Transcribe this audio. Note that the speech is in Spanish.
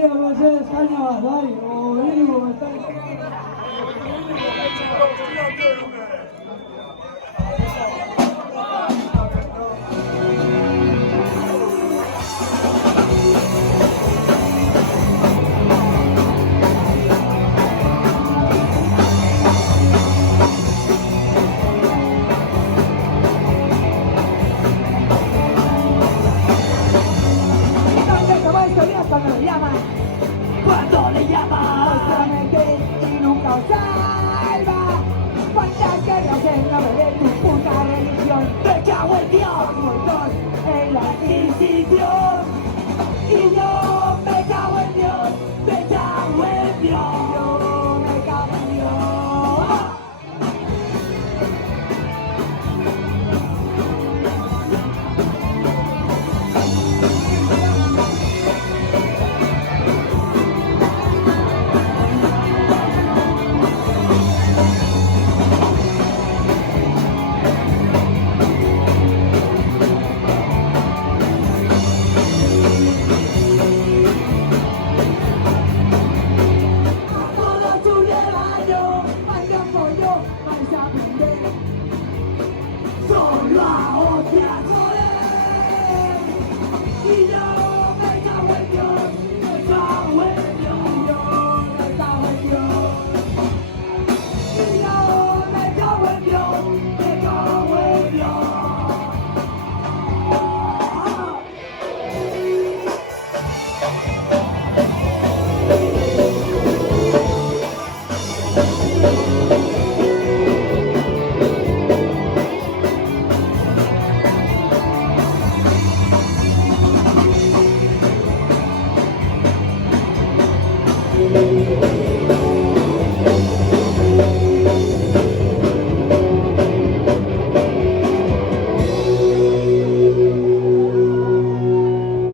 día va a ser Caña Basari, o digo, me está... Cuando le llaman, solamente y nunca os salva. Cuántas guerras en nombre de tu puta religión. Me cago en Dios, muertos en la Inquisición. Y yo me cago en Dios, me cago en Dios, yo me cago en Dios. Thank you.